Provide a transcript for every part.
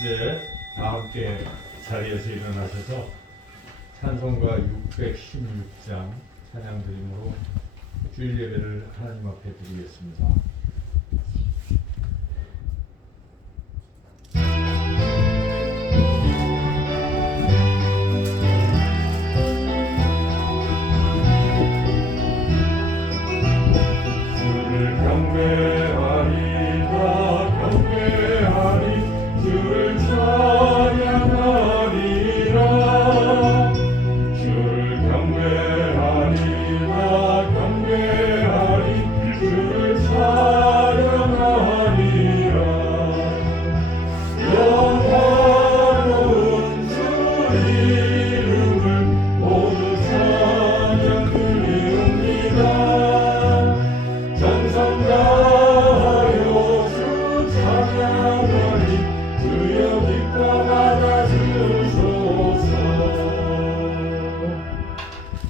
이제 다 함께 자리에서 일어나셔서 찬송가 616장 찬양 드림으로 주일 예배를 하나님 앞에 드리겠습니다.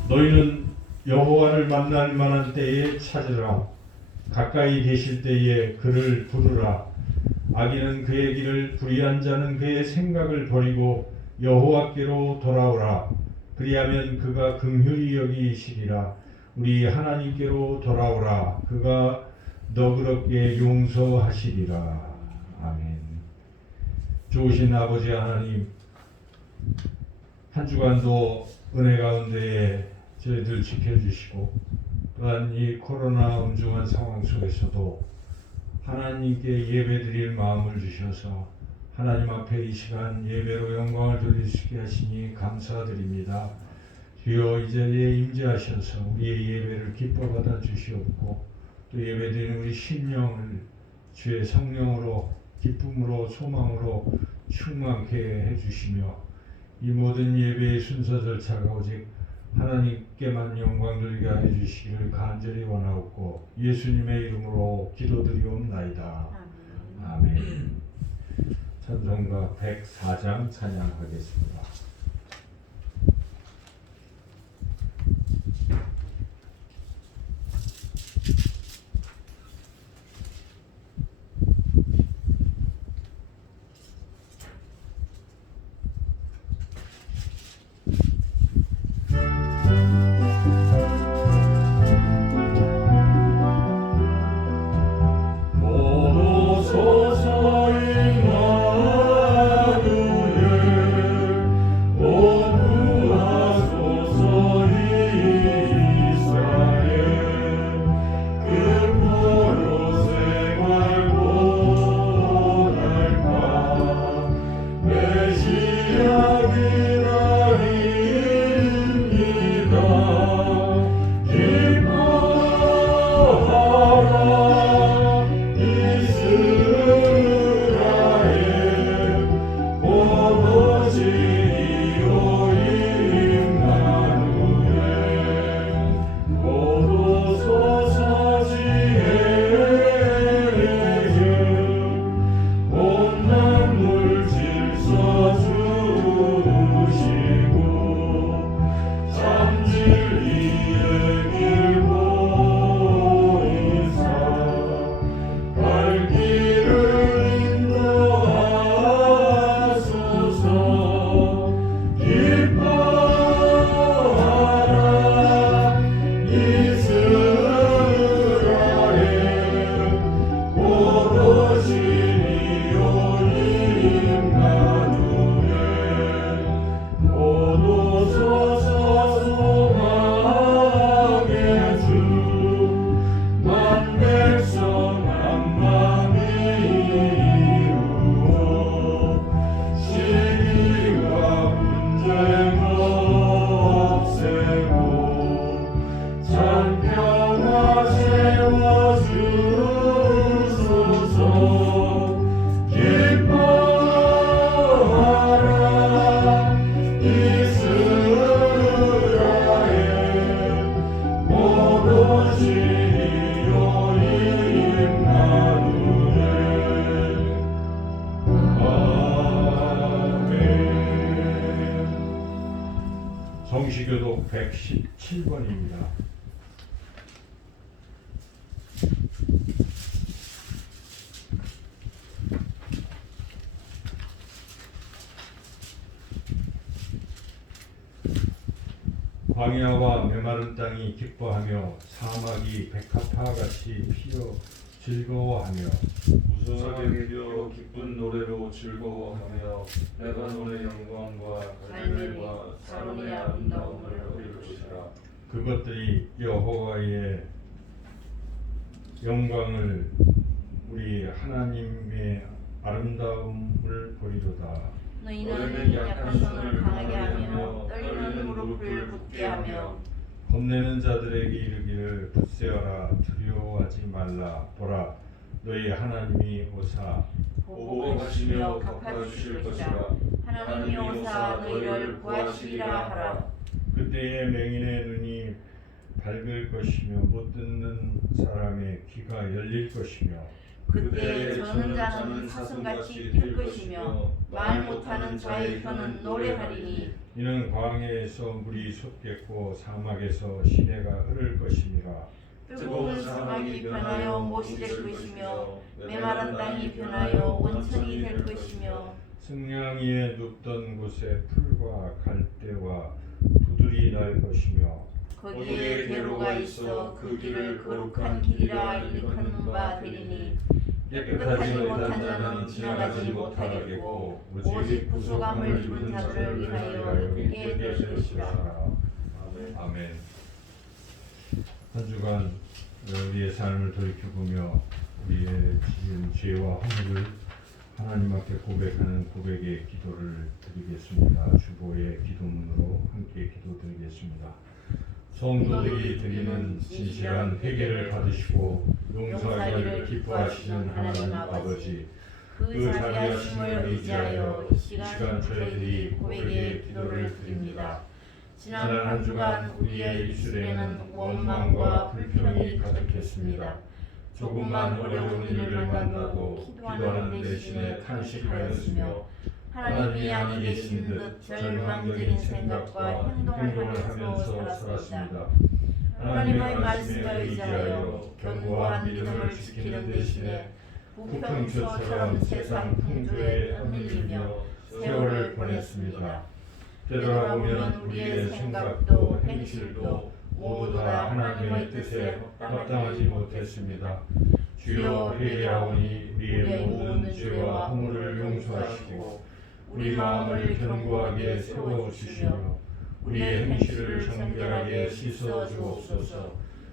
너희는 여호와를 만날 만한 때에 찾으라. 가까이 계실 때에 그를 부르라. 악인은 그의 길을, 불의한 자는 그의 생각을 버리고 여호와께로 돌아오라. 그리하면 그가 긍휼히 여기시리라. 우리 하나님께로 돌아오라. 그가 너그럽게 용서하시리라. 아멘. 좋으신 아버지 하나님, 한 주간도 은혜 가운데에 저희들 지켜주시고 또한 이 코로나 엄중한 상황 속에서도 하나님께 예배드릴 마음을 주셔서 하나님 앞에 이 시간 예배로 영광을 돌릴 수 있게 하시니 감사드립니다. 주여 이 자리에 임재하셔서 우리의 예배를 기뻐 받아 주시옵고 또 예배드리는 우리 심령을 주의 성령으로 기쁨으로 소망으로 충만케 해주시며 이 모든 예배의 순서 절차가 오직 하나님께만 영광 돌리게 해주시기를 간절히 원하옵고 예수님의 이름으로 기도드리옵나이다. 아멘. 찬송가 104장 찬양하겠습니다. 성시교독 117번입니다. 광야와 메마른 땅이 기뻐하며 사막이 백합화같이 피어 즐거워하며 무성하게 피어 기쁜 노래로 즐거워하며 레바논의 영광과 갈멜과 사론의 아름다움을 얻을 것이라. 그것들이 여호와의 영광을 우리 하나님의 아름다움을 보리로다. 너희는 약한 손을 강하게 하며 떨리는 무릎을 굳게 하며 겁내는 자들에게 이르기를 굳세어라 두려워하지 말라. 보라 너희 하나님이 오사 보복하시며 갚아주실 것이라. 하나님이 오사 너희를 구하시리라 하라. 그때에 맹인의 눈이 밝을 것이며 못 듣는 사람의 귀가 열릴 것이며 그때 저는 자는 사슴같이 뛸 것이며 말 못하는 자의 혀는 노래하리니 이는 광야에서 물이 솟겠고 사막에서 시내가 흐를 것이니라. 뜨거운 사막이 변하여 못이 될 것이며 메마른 땅이 변하여 원천이 될 것이며 승냥이에 눕던 곳에 풀과 갈대와 부들이 날 것이며 거기에 대로가 있어 그 길을 거룩한 길이라 일컫는 바 되리니 깨끗하지 못한 자는 지나가지 못하겠고 오직 부수감을 입은 자들을 위하여 있게 될 것이라. 아멘. 한 주간 우리의 삶을 돌이켜보며 우리의 지은 죄와 허물을 하나님 앞에 고백하는 고백의 기도를 드리겠습니다. 주보의 기도문으로 함께 기도드리겠습니다. 성도들이 드리는 진실한 회개를 받으시고 용서하기를 기뻐하시는 하나님 아버지, 그 자비하심을 의지하여 이 시간 저희들이 고백의 기도를 드립니다. 지난 한 주간 우리의 입술에는 원망과 불평이 가득했습니다. 조금만 어려운 일을 만나도 기도하는 대신에 탄식하였으며 하나님이 아니 계신 듯 절망적인 생각과 행동을 하면서 살았습니다. 하나님의 말씀에 의지하여 견고한 믿음을 지키는 대신에 부평초처럼 세상 풍조에 엇밀리며 세월을 보냈습니다. 되돌아보면 우리의 생각도 행실도 모두 다 하나님의 뜻에 합당하지 못했습니다. 주여 회개하오니 우리의 모든 죄와 허물을 용서하시고 우리 마음을 견고하게 세워주시며 우리의 행실을 정결하게 씻어 주옵소서.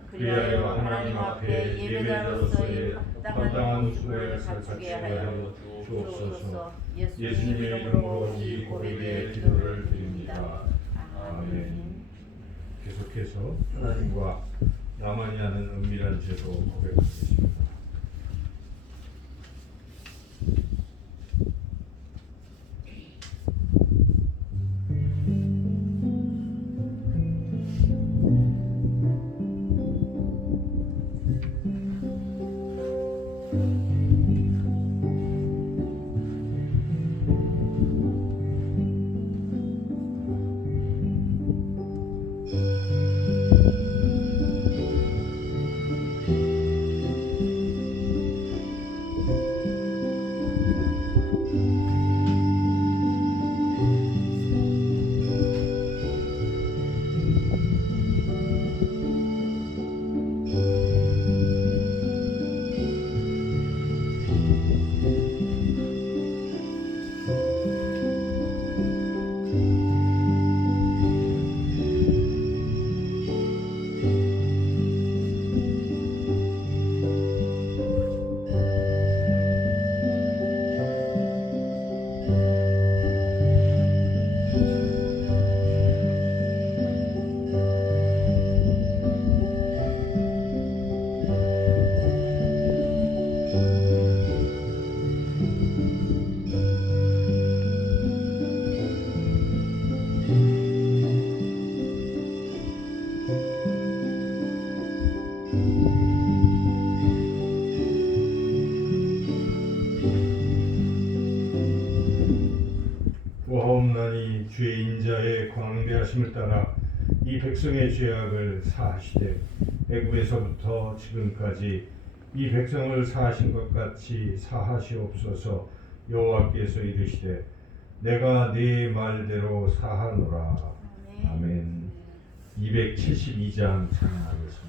그리하여 하나님 앞에 예배자로서의 합당한 수고를 갖추게 하여 주옵소서. 예수님의 이름으로 이 고백의 기도를 드립니다. 아멘. 계속해서 하나님과 나만이 아는 은밀한 죄도 고백하겠습니다. 보하옵나니 주의 인자의 광대하심을 따라 이 백성의 죄악을 사하시되 애굽에서부터 지금까지 이 백성을 사하신 것 같이 사하시옵소서. 여호와께서 이르시되 내가 네 말대로 사하노라. 아멘. 272장 찬양하겠습니다.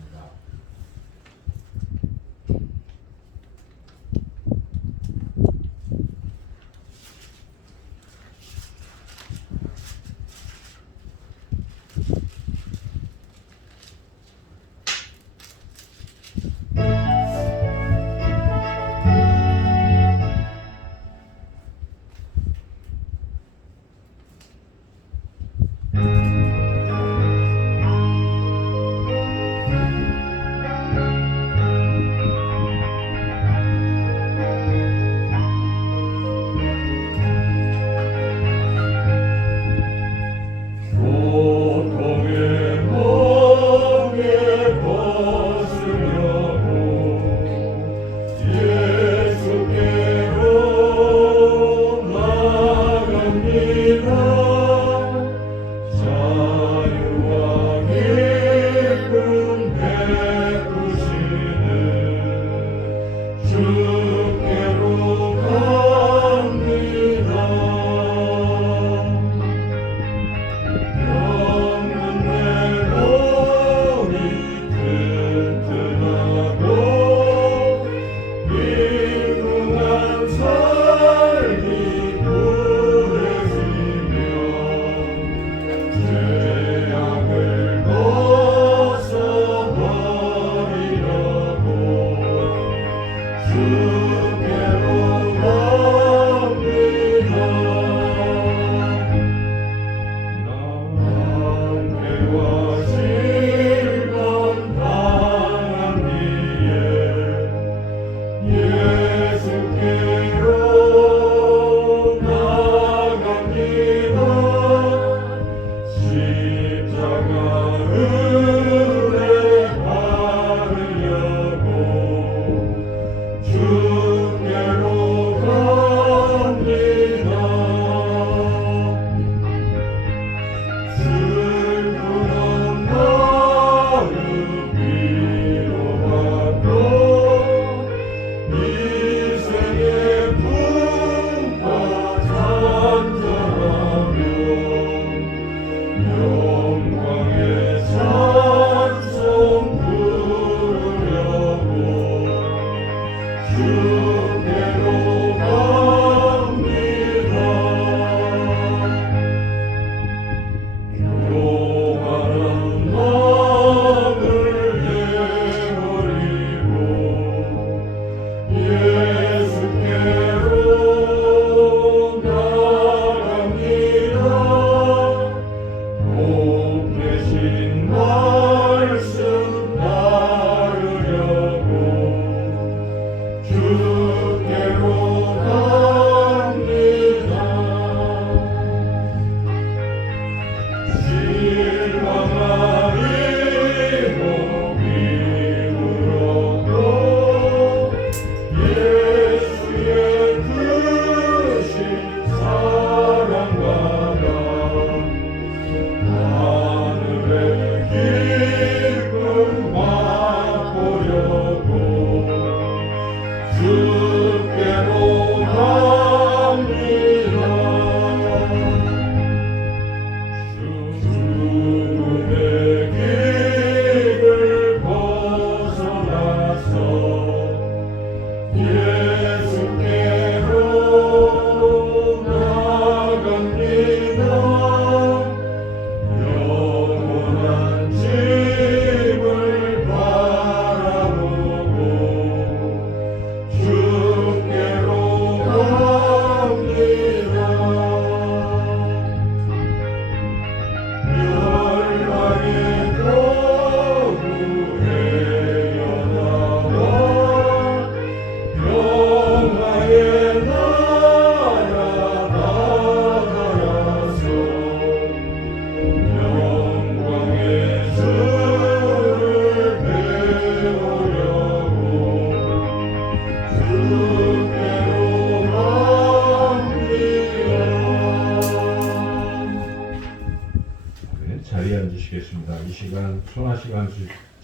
앉으시겠습니다. 이 시간 손아시간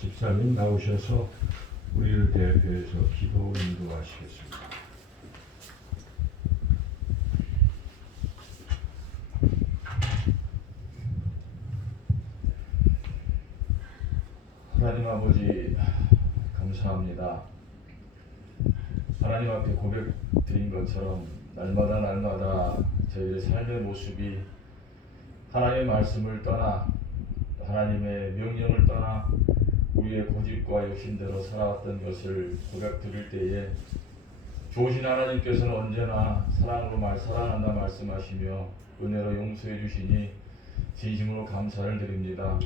집사님 나오셔서 우리를 대표해서 기도 인도하시겠습니다. 아버지 감사합니다. 하나님 앞에 고백드린 것처럼 날마다 저희의 삶의 모습이 하나님의 말씀을 떠나 하나님의 명령을 떠나 우리의 고집과 욕심대로 살아왔던 것을 고백드릴 때에 좋으신 하나님께서는 언제나 사랑한다 말씀하시며 은혜로 용서해 주시니 진심으로 감사를 드립니다.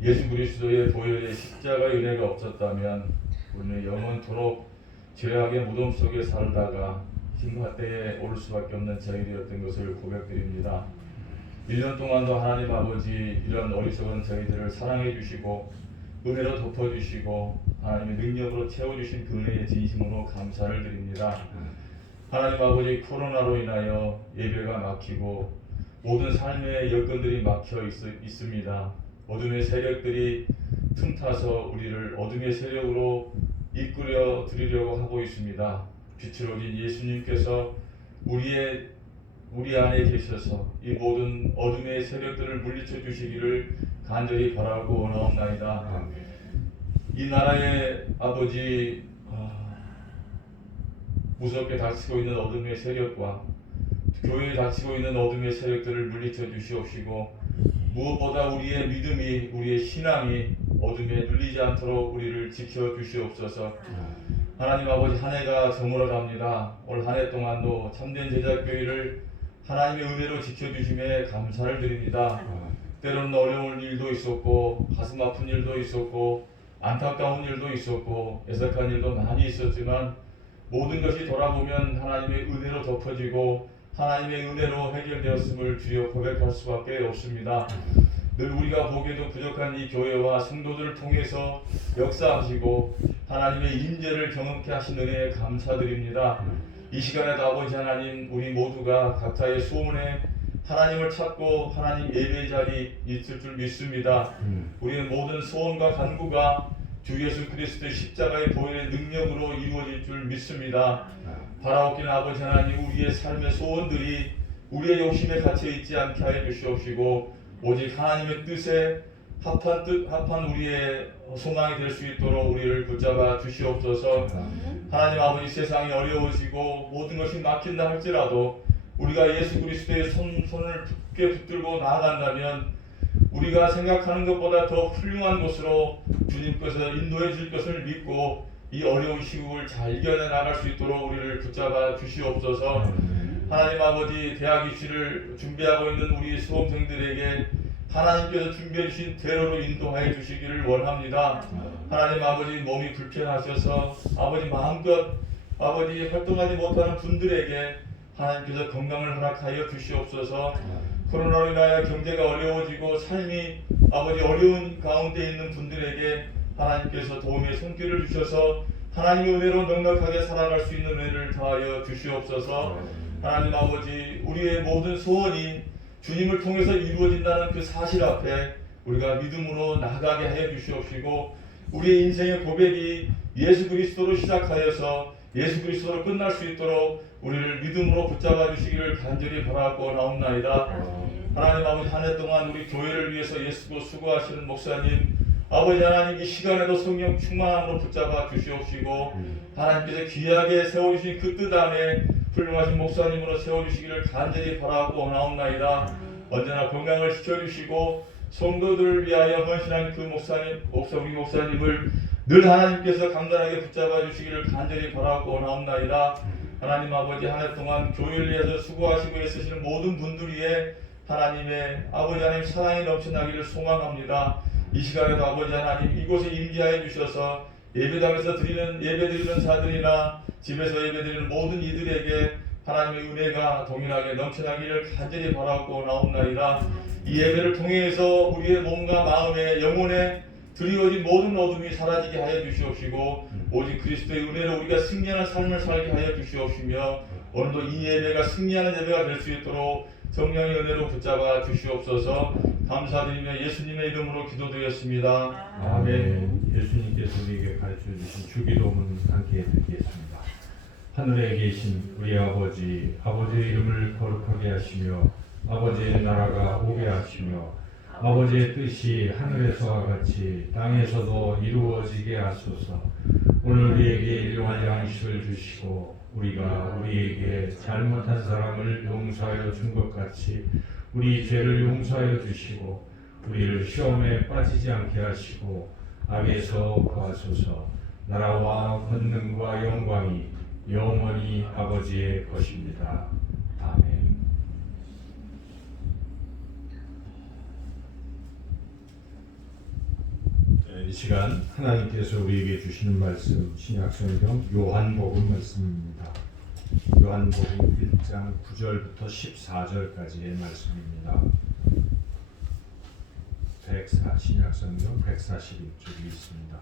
예수 그리스도의 보혈의 십자가의 은혜가 없었다면 우리는 영원토록 죄악의 무덤 속에 살다가 흰화대에 오를 수밖에 없는 저희들이었던 것을 고백드립니다. 1년 동안도 하나님 아버지 이런 어리석은 저희들을 사랑해 주시고 은혜로 덮어주시고 하나님의 능력으로 채워주신 그 은혜에 진심으로 감사를 드립니다. 하나님 아버지 코로나로 인하여 예배가 막히고 모든 삶의 여건들이 막혀 있습니다. 어둠의 세력들이 틈타서 우리를 어둠의 세력으로 이끌어 드리려고 하고 있습니다. 빛으로 진 예수님께서 우리 안에 계셔서 이 모든 어둠의 세력들을 물리쳐 주시기를 간절히 바라고 원하옵나이다. 이 나라의 아버지 무섭게 닥치고 있는 어둠의 세력과 교회에 닥치고 있는 어둠의 세력들을 물리쳐 주시옵시고 무엇보다 우리의 믿음이 우리의 신앙이 어둠에 눌리지 않도록 우리를 지켜 주시옵소서. 하나님 아버지 한 해가 저물어갑니다. 올 한 해 동안도 참된 제자교회를 하나님의 은혜로 지켜주심에 감사를 드립니다. 때로는 어려운 일도 있었고 가슴 아픈 일도 있었고 안타까운 일도 있었고 애석한 일도 많이 있었지만 모든 것이 돌아보면 하나님의 은혜로 덮어지고 하나님의 은혜로 해결되었음을 주여 고백할 수밖에 없습니다. 늘 우리가 보기에도 부족한 이 교회와 성도들을 통해서 역사하시고 하나님의 임재를 경험케 하신 은혜에 감사드립니다. 이 시간에도 아버지 하나님 우리 모두가 각자의 소원에 하나님을 찾고 하나님 예배 자리 있을 줄 믿습니다. 우리는 모든 소원과 간구가 주 예수 그리스도의 십자가의 보혈의 능력으로 이루어질 줄 믿습니다. 바라옵기는 아버지 하나님 우리의 삶의 소원들이 우리의 욕심에 갇혀 있지 않게 하여 주시옵시고 오직 하나님의 뜻에 합한 우리의 소망이 될 수 있도록 우리를 붙잡아 주시옵소서. 하나님 아버지 세상이 어려워지고 모든 것이 막힌다 할지라도 우리가 예수 그리스도의 손을 굳게 붙들고 나아간다면 우리가 생각하는 것보다 더 훌륭한 곳으로 주님께서 인도해 줄 것을 믿고 이 어려운 시국을 잘 이겨내 나갈 수 있도록 우리를 붙잡아 주시옵소서. 하나님 아버지 대학 입시를 준비하고 있는 우리 수험생들에게 하나님께서 준비해 주신 대로로 인도하여 주시기를 원합니다. 하나님 아버지 몸이 불편하셔서 아버지 마음껏 아버지 활동하지 못하는 분들에게 하나님께서 건강을 허락하여 주시옵소서. 코로나로 인하여 경제가 어려워지고 삶이 아버지 어려운 가운데 있는 분들에게 하나님께서 도움의 손길을 주셔서 하나님의 은혜로 넉넉하게 살아갈 수 있는 은혜를 더하여 주시옵소서. 하나님 아버지 우리의 모든 소원이 주님을 통해서 이루어진다는 그 사실 앞에 우리가 믿음으로 나아가게 하여 주시옵시고 우리의 인생의 고백이 예수 그리스도로 시작하여서 예수 그리스도로 끝날 수 있도록 우리를 믿음으로 붙잡아 주시기를 간절히 바라고 나옵나이다. 하나님 아버지 한 해 동안 우리 교회를 위해서 예수고 수고하시는 목사님 아버지 하나님 이 시간에도 성령 충만함으로 붙잡아 주시옵시고 하나님께서 귀하게 세워주신 그 뜻 안에 훌륭하신 목사님으로 세워주시기를 간절히 바라고 나옵나이다. 언제나 건강을 지켜주시고 성도들을 위하여 헌신한 그 목사님을 늘 하나님께서 강건하게 붙잡아 주시기를 간절히 바라고 나옵나이다. 하나님 아버지 한 해 동안 교회를 위해서 수고하시고 애쓰시는 모든 분들 위해 하나님의 아버지 하나님 사랑이 넘쳐나기를 소망합니다. 이 시간에도 아버지 하나님 이곳에 임재하여 주셔서 예배당에서 예배드리는 자들이나 집에서 예배드리는 모든 이들에게 하나님의 은혜가 동일하게 넘쳐나기를 간절히 바라고 나옵나이다. 이 예배를 통해서 우리의 몸과 마음에 영혼에 드리워진 모든 어둠이 사라지게 하여 주시옵시고 오직 그리스도의 은혜로 우리가 승리하는 삶을 살게 하여 주시옵시며 오늘도 이 예배가 승리하는 예배가 될 수 있도록 성령의 은혜로 붙잡아 주시옵소서. 감사드리며 예수님의 이름으로 기도드렸습니다. 아멘. 예수님께서 우리에게 가르쳐 주신 주기도문 함께 드리겠습니다. 하늘에 계신 우리 아버지의 이름을 거룩하게 하시며 아버지의 나라가 오게 하시며 아버지의 뜻이 하늘에서와 같이 땅에서도 이루어지게 하소서. 오늘 우리에게 일용할 양식을 주시고 우리가 우리에게 잘못한 사람을 용서하여 준 것 같이 우리 죄를 용서하여 주시고 우리를 시험에 빠지지 않게 하시고 악에서 구하소서. 나라와 권능과 영광이 영원히 아버지의 것입니다. 아멘. 이 시간 하나님께서 우리에게 주시는 말씀 신약성경 요한복음 말씀입니다. 요한복음 1장 9절부터 14절까지의 말씀입니다. 신약성경 141쪽이 있습니다.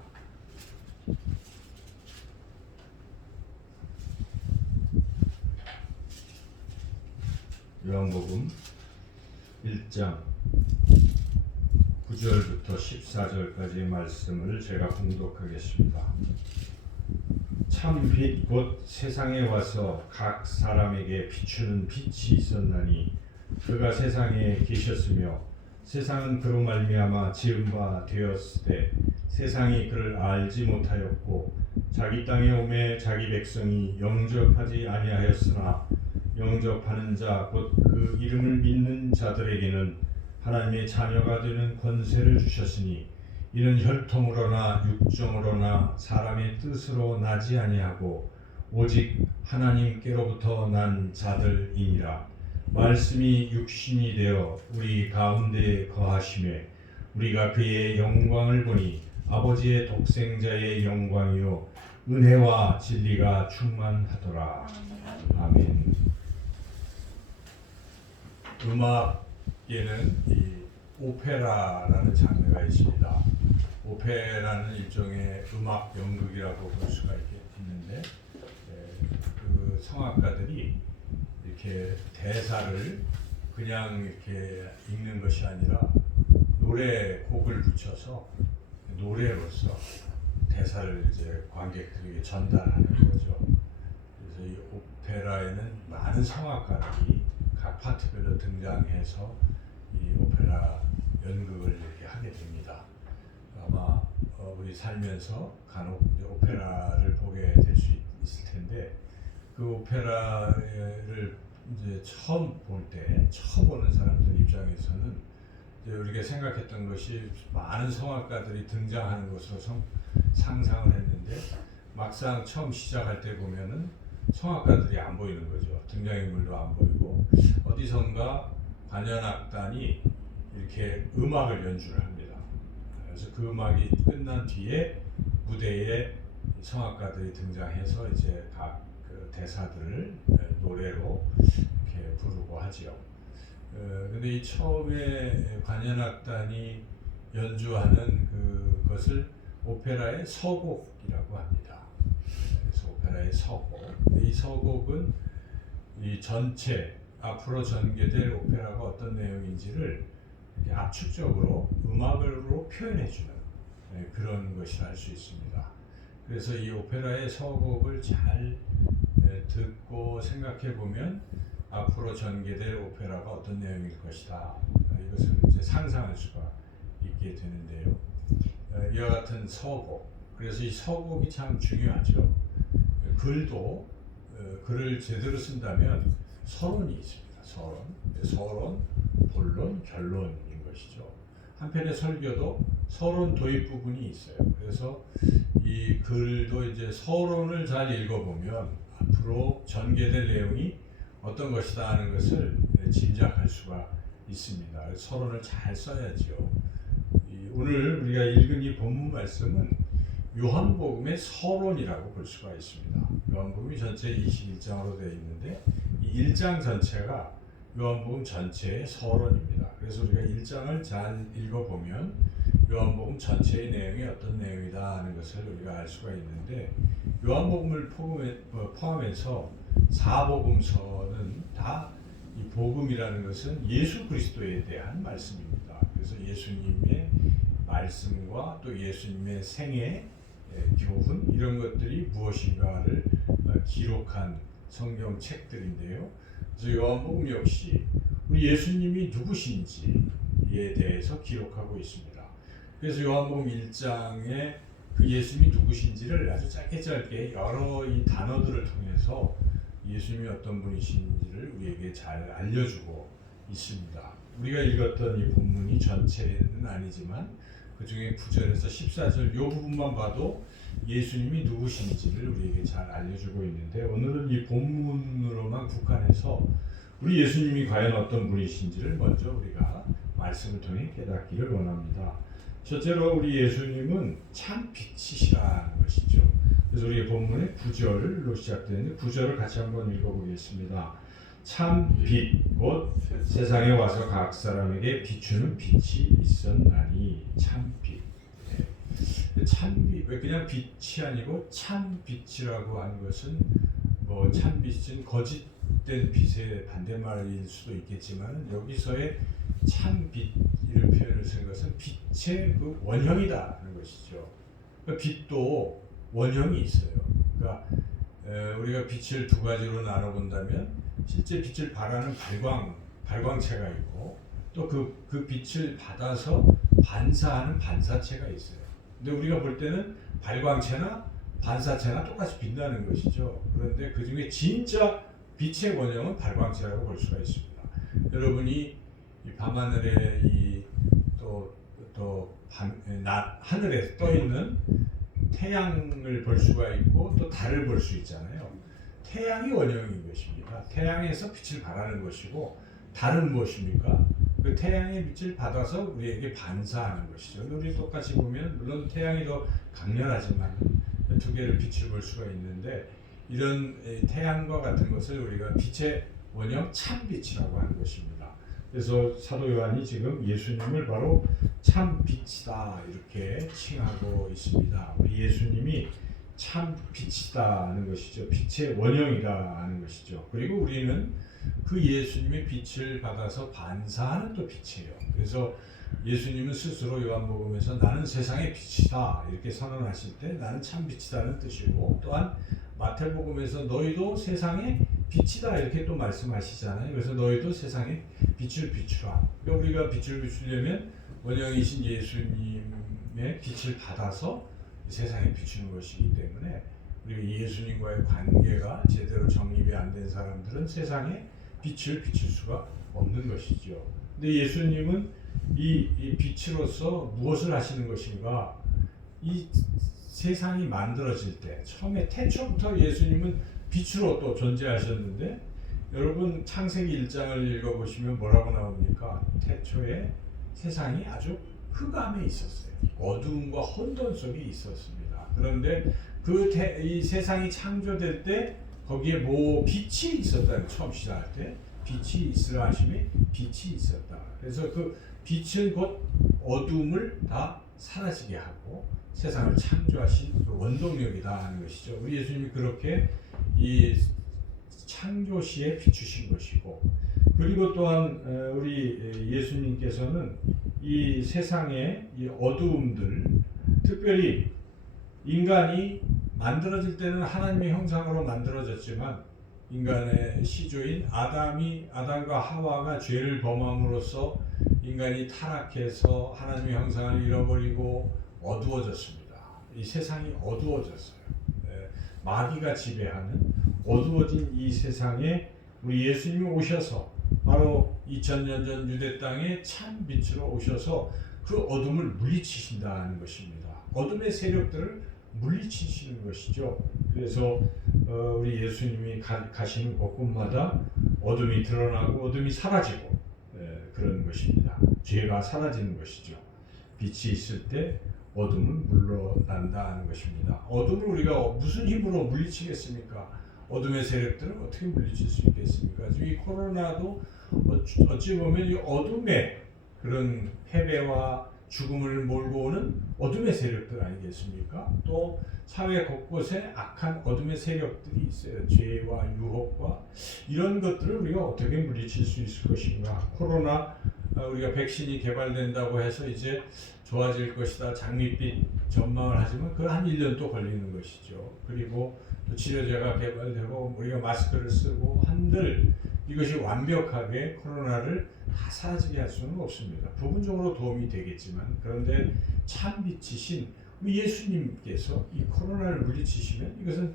요한복음 1장 9절부터 14절까지의 말씀을 제가 봉독하겠습니다. 참 빛 곧 세상에 와서 각 사람에게 비추는 빛이 있었나니 그가 세상에 계셨으며 세상은 그로 말미암아 지은 바 되었으되 세상이 그를 알지 못하였고 자기 땅에 오매 자기 백성이 영접하지 아니하였으나 영접하는 자 곧 그 이름을 믿는 자들에게는 하나님의 자녀가 되는 권세를 주셨으니 이는 혈통으로나 육정으로나 사람의 뜻으로 나지 아니하고 오직 하나님께로부터 난 자들이니라. 말씀이 육신이 되어 우리 가운데 거하심에 우리가 그의 영광을 보니 아버지의 독생자의 영광이요 은혜와 진리가 충만하더라. 아멘. 음악에는 이 오페라라는 장르가 있습니다. 오페라는 일종의 음악 연극이라고 볼 수가 있는데 그 성악가들이 이렇게 대사를 그냥 이렇게 읽는 것이 아니라 노래 곡을 붙여서 노래로서 대사를 이제 관객들에게 전달하는 거죠. 그래서 이 오페라에는 많은 성악가들이 각 파트별로 등장해서 이 오페라 연극을 이렇게 하게 됩니다. 아마 우리 살면서 간혹 이제 오페라를 보게 될 수 있을 텐데 그 오페라를 이제 처음 보는 사람들 입장에서는 이제 우리가 생각했던 것이 많은 성악가들이 등장하는 것으로 상상을 했는데 막상 처음 시작할 때 보면은 성악가들이 안 보이는 거죠. 등장인물도 안 보이고 어디선가 관현악단이 이렇게 음악을 연주를 합니다. 그래서 그 음악이 끝난 뒤에 무대에 성악가들이 등장해서 이제 각 그 대사들을 노래로 이렇게 부르고 하지요. 근데 이 처음에 관현악단이 연주하는 그것을 오페라의 서곡이라고 합니다. 그래서 오페라의 서곡. 이 서곡은 이 전체 앞으로 전개될 오페라가 어떤 내용인지를 이렇게 압축적으로 음악으로 표현해주는 그런 것이라 할 수 있습니다. 그래서 이 오페라의 서곡을 잘 듣고 생각해 보면 앞으로 전개될 오페라가 어떤 내용일 것이다. 이것을 이제 상상할 수가 있게 되는데요. 이와 같은 서곡. 그래서 이 서곡이 참 중요하죠. 글을 제대로 쓴다면 서론이 있습니다. 서론, 본론, 결론인 것이죠. 한편의 설교도 서론 도입 부분이 있어요. 그래서 이 글도 이제 서론을 잘 읽어보면 앞으로 전개될 내용이 어떤 것이다 하는 것을 짐작할 수가 있습니다. 서론을 잘 써야죠. 오늘 우리가 읽은 이 본문 말씀은 요한복음의 서론이라고 볼 수가 있습니다. 요한복음이 전체 21장으로 되어 있는데 이 1장 전체가 요한복음 전체의 서론입니다. 그래서 우리가 1장을 잘 읽어보면 요한복음 전체의 내용이 어떤 내용이다 하는 것을 우리가 알 수가 있는데 요한복음을 포함해서 4복음서는 다 이 복음이라는 것은 예수 그리스도에 대한 말씀입니다. 그래서 예수님의 말씀과 또 예수님의 생애, 교훈 이런 것들이 무엇인가를 기록한 성경책들인데요. 그래서 요한복음 역시 우리 예수님이 누구신지 예수님에 대해서 기록하고 있습니다. 그래서 요한복음 1장에 그 예수님이 누구신지를 아주 짧게 여러 이 단어들을 통해서 예수님이 어떤 분이신지를 우리에게 잘 알려주고 있습니다. 우리가 읽었던 이 본문이 전체는 아니지만 그 중에 9절에서 14절 이 부분만 봐도 예수님이 누구신지를 우리에게 잘 알려주고 있는데, 오늘은 이 본문으로만 국한해서 우리 예수님이 과연 어떤 분이신지를 먼저 우리가 말씀을 통해 깨닫기를 원합니다. 첫째로 우리 예수님은 참 빛이시라는 것이죠. 그래서 우리 본문의 9절로 시작되는데 9절을 같이 한번 읽어보겠습니다. 참 빛, 곧 세상에 와서 각 사람에게 비추는 빛이 있었나니. 참 빛. 네. 참 빛. 왜 그냥 빛이 아니고 참 빛이라고 하는 것은 뭐 참 빛은 거짓된 빛의 반대말일 수도 있겠지만, 여기서의 참 빛이라는 표현을 쓴 것은 빛의 그 원형이다는 것이죠. 그러니까 빛도 원형이 있어요. 그러니까 우리가 빛을 두 가지로 나눠 본다면 실제 빛을 발하는 발광체가 있고, 또 그 빛을 받아서 반사하는 반사체가 있어요. 근데 우리가 볼 때는 발광체나 반사체나 똑같이 빛나는 것이죠. 그런데 그 중에 진짜 빛의 원형은 발광체라고 볼 수가 있습니다. 여러분이 이 밤하늘에 하늘에 떠 있는 태양을 볼 수가 있고 또 달을 볼 수 있잖아요. 태양이 원형인 것입니다. 태양에서 빛을 발하는 것이고, 달은 무엇입니까? 그 태양의 빛을 받아서 우리에게 반사하는 것이죠. 우리 똑같이 보면 물론 태양이 더 강렬하지만 두 개를 빛을 볼 수가 있는데, 이런 태양과 같은 것을 우리가 빛의 원형 참빛이라고 하는 것입니다. 그래서 사도 요한이 지금 예수님을 바로 참빛이다 이렇게 칭하고 있습니다. 우리 예수님이 참빛이다는 것이죠. 빛의 원형이다 하는 것이죠. 그리고 우리는 그 예수님의 빛을 받아서 반사하는 또 빛이에요. 그래서 예수님은 스스로 요한복음에서 나는 세상의 빛이다 이렇게 선언하실 때 나는 참빛이다는 뜻이고, 또한 마태복음에서 너희도 세상의 빛이다 이렇게 또 말씀하시잖아요. 그래서 너희도 세상에 빛을 비추라. 그러니까 우리가 빛을 비추려면 원형이신 예수님의 빛을 받아서 세상에 비추는 것이기 때문에, 우리 예수님과의 관계가 제대로 정립이 안 된 사람들은 세상에 빛을 비출 수가 없는 것이죠. 근데 예수님은 이 빛으로서 무엇을 하시는 것인가? 이 세상이 만들어질 때 처음에 태초부터 예수님은 빛으로 또 존재하셨는데, 여러분 창세기 1장을 읽어보시면 뭐라고 나옵니까? 태초에 세상이 아주 흑암에 있었어요. 어두움과 혼돈 속에 있었습니다. 그런데 이 세상이 창조될 때 거기에 빛이 있었다. 처음 시작할 때 빛이 있으라 하심에 빛이 있었다. 그래서 그 빛은 곧 어두움을 다 사라지게 하고 세상을 창조하신 그 원동력이다 하는 것이죠. 우리 예수님이 그렇게 이 창조시에 비추신 것이고, 그리고 또한 우리 예수님께서는 이 세상의 이 어두움들, 특별히 인간이 만들어질 때는 하나님의 형상으로 만들어졌지만, 인간의 시조인 아담과 하와가 죄를 범함으로써 인간이 타락해서 하나님의 형상을 잃어버리고 어두워졌습니다. 이 세상이 어두워졌어요. 마귀가 지배하는 어두워진 이 세상에 우리 예수님이 오셔서 바로 2000년 전 유대 땅에 참 빛으로 오셔서 그 어둠을 물리치신다는 것입니다. 어둠의 세력들을 물리치시는 것이죠. 그래서 우리 예수님이 가시는 곳곳마다 어둠이 드러나고 어둠이 사라지고 그런 것입니다. 죄가 사라지는 것이죠. 빛이 있을 때 어둠은 물러난다는 것입니다. 어둠을 우리가 무슨 힘으로 물리치겠습니까? 어둠의 세력들은 어떻게 물리칠 수 있겠습니까? 이 코로나도 어찌 보면 이 어둠의 그런 패배와 죽음을 몰고 오는 어둠의 세력들 아니겠습니까? 또 사회 곳곳에 악한 어둠의 세력들이 있어요. 죄와 유혹과 이런 것들을 우리가 어떻게 물리칠 수 있을 것인가? 코로나 우리가 백신이 개발된다고 해서 이제 좋아질 것이다 장밋빛 전망을 하지만 그 한 1년 또 걸리는 것이죠. 그리고 또 치료제가 개발되고 우리가 마스크를 쓰고 한들 이것이 완벽하게 코로나를 다 사라지게 할 수는 없습니다. 부분적으로 도움이 되겠지만 그런데 참 빛이신 우리 예수님께서 이 코로나를 물리치시면 이것은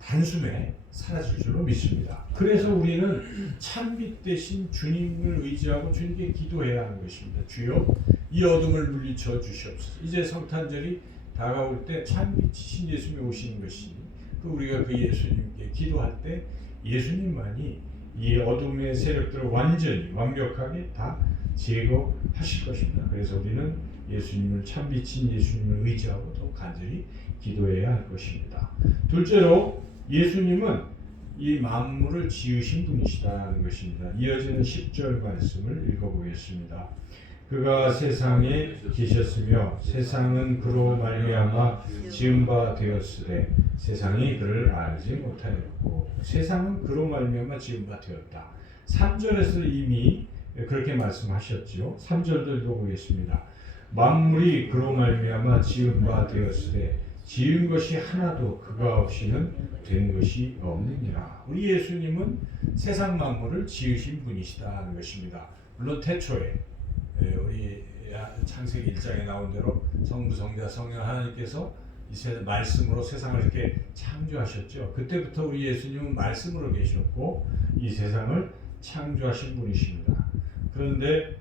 단숨에 사라질 줄로 믿습니다. 그래서 우리는 참빛 대신 주님을 의지하고 주님께 기도해야 하는 것입니다. 주여 이 어둠을 물리쳐 주시옵소서. 이제 성탄절이 다가올 때 참빛이신 예수님이 오시는 것이니 우리가 그 예수님께 기도할 때 예수님만이 이 어둠의 세력들을 완전히 완벽하게 다 제거하실 것입니다. 그래서 우리는 예수님을 참빛인 예수님을 의지하고 또 간절히 기도해야 할 것입니다. 둘째로 예수님은 이 만물을 지으신 분이시다는 것입니다. 이어지는 10절 말씀을 읽어보겠습니다. 그가 세상에 계셨으며 세상은 그로 말미암아 지은 바 되었으되 세상이 그를 알지 못하였고 세상은 그로 말미암아 지은 바 되었다. 3절에서 이미 그렇게 말씀하셨지요. 3절도 읽어보겠습니다. 만물이 그로 말미암아 지은 바 되었으되 지은 것이 하나도 그가 없이는 된 것이 없느니라. 우리 예수님은 세상 만물을 지으신 분이시다는 것입니다. 물론 태초에 우리 창세기 1장에 나온 대로 성부 성자 성령 하나님께서 이 말씀으로 세상을 이렇게 창조하셨죠. 그때부터 우리 예수님은 말씀으로 계셨고 이 세상을 창조하신 분이십니다. 그런데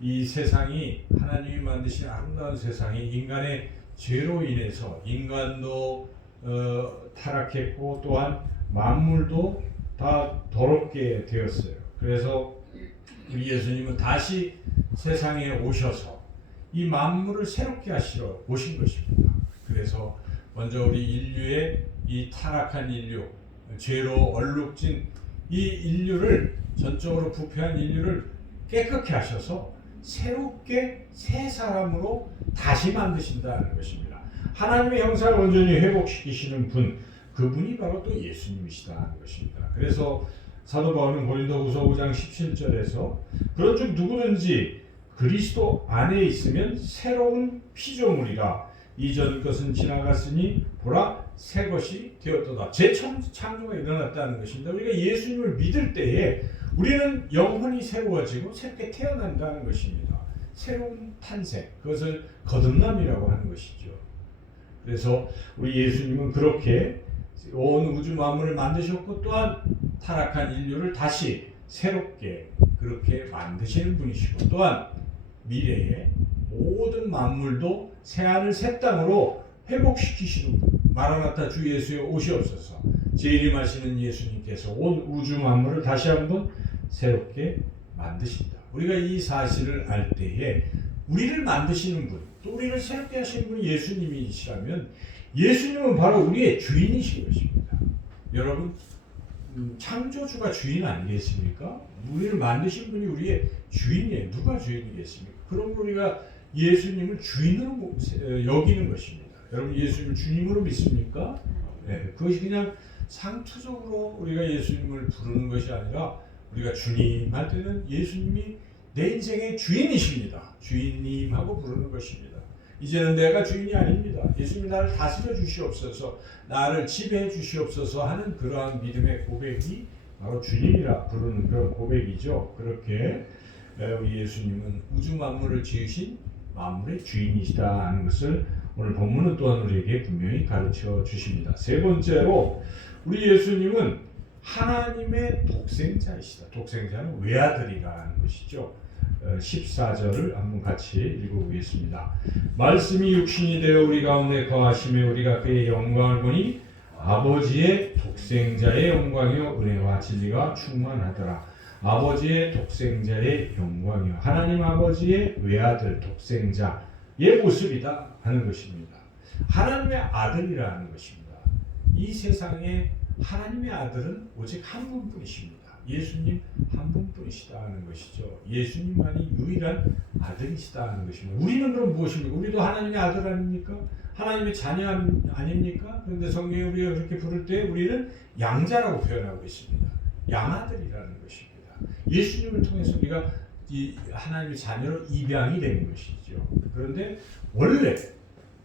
이 세상이 하나님이 만드신 아름다운 세상이 인간의 죄로 인해서 인간도 타락했고 또한 만물도 다 더럽게 되었어요. 그래서 우리 예수님은 다시 세상에 오셔서 이 만물을 새롭게 하시러 오신 것입니다. 그래서 먼저 우리 인류의 이 타락한 인류, 죄로 얼룩진 이 인류를 전적으로 부패한 인류를 깨끗게 하셔서 새롭게 새 사람으로 다시 만드신다는 것입니다. 하나님의 형상을 온전히 회복시키시는 분, 그분이 바로 또 예수님이시다는 것입니다. 그래서 사도 바울은 고린도후서 5장 17절에서 그런즉 누구든지 그리스도 안에 있으면 새로운 피조물이라 이전 것은 지나갔으니 보라 새 것이 되었도다. 재창조가 일어났다는 것입니다. 우리가 예수님을 믿을 때에 우리는 영혼이 새로워지고 새롭게 태어난다는 것입니다. 새로운 탄생, 그것을 거듭남이라고 하는 것이죠. 그래서 우리 예수님은 그렇게 온 우주 만물을 만드셨고 또한 타락한 인류를 다시 새롭게 그렇게 만드시는 분이시고 또한 미래에 모든 만물도 새하늘 새 땅으로 회복시키시는 분, 마라나타 주 예수의 오시옵소서. 재림하시는 예수님께서 온 우주 만물을 다시 한번 새롭게 만드신다. 우리가 이 사실을 알 때에 우리를 만드시는 분, 또 우리를 새롭게 하시는 분이 예수님이시라면 예수님은 바로 우리의 주인이신 것입니다. 여러분, 창조주가 주인 아니겠습니까? 우리를 만드신 분이 우리의 주인이에요. 누가 주인이겠습니까? 그럼 우리가 예수님을 주인으로 여기는 것입니다. 여러분, 예수님을 주님으로 믿습니까? 네, 그것이 그냥 상투적으로 우리가 예수님을 부르는 것이 아니라 우리가 주님 할 때는 예수님이 내 인생의 주인이십니다. 주인님하고 부르는 것입니다. 이제는 내가 주인이 아닙니다. 예수님이 나를 다스려 주시옵소서, 나를 지배해 주시옵소서 하는 그러한 믿음의 고백이 바로 주님이라 부르는 그런 고백이죠. 그렇게 우리 예수님은 우주 만물을 지으신 만물의 주인이시다 하는 것을 오늘 본문은 또한 우리에게 분명히 가르쳐 주십니다. 세 번째로 우리 예수님은 하나님의 독생자이시다. 독생자는 외아들이라는 것이죠. 14절을 한번 같이 읽어보겠습니다. 말씀이 육신이 되어 우리 가운데 거하시며 우리가 그의 영광을 보니 아버지의 독생자의 영광이요 은혜와 진리가 충만하더라. 아버지의 독생자의 영광이요 하나님 아버지의 외아들 독생자의 모습이다 하는 것입니다. 하나님의 아들이라는 것입니다. 이 세상에 하나님의 아들은 오직 한 분뿐이십니다. 예수님 한 분뿐이시다는 것이죠. 예수님만이 유일한 아들이시다는 것입니다. 우리는 그럼 무엇입니까? 우리도 하나님의 아들 아닙니까? 하나님의 자녀 아닙니까? 그런데 성경에 우리가 그렇게 부를 때 우리는 양자라고 표현하고 있습니다. 양아들이라는 것입니다. 예수님을 통해서 우리가 이 하나님의 자녀로 입양이 된 것이죠. 그런데 원래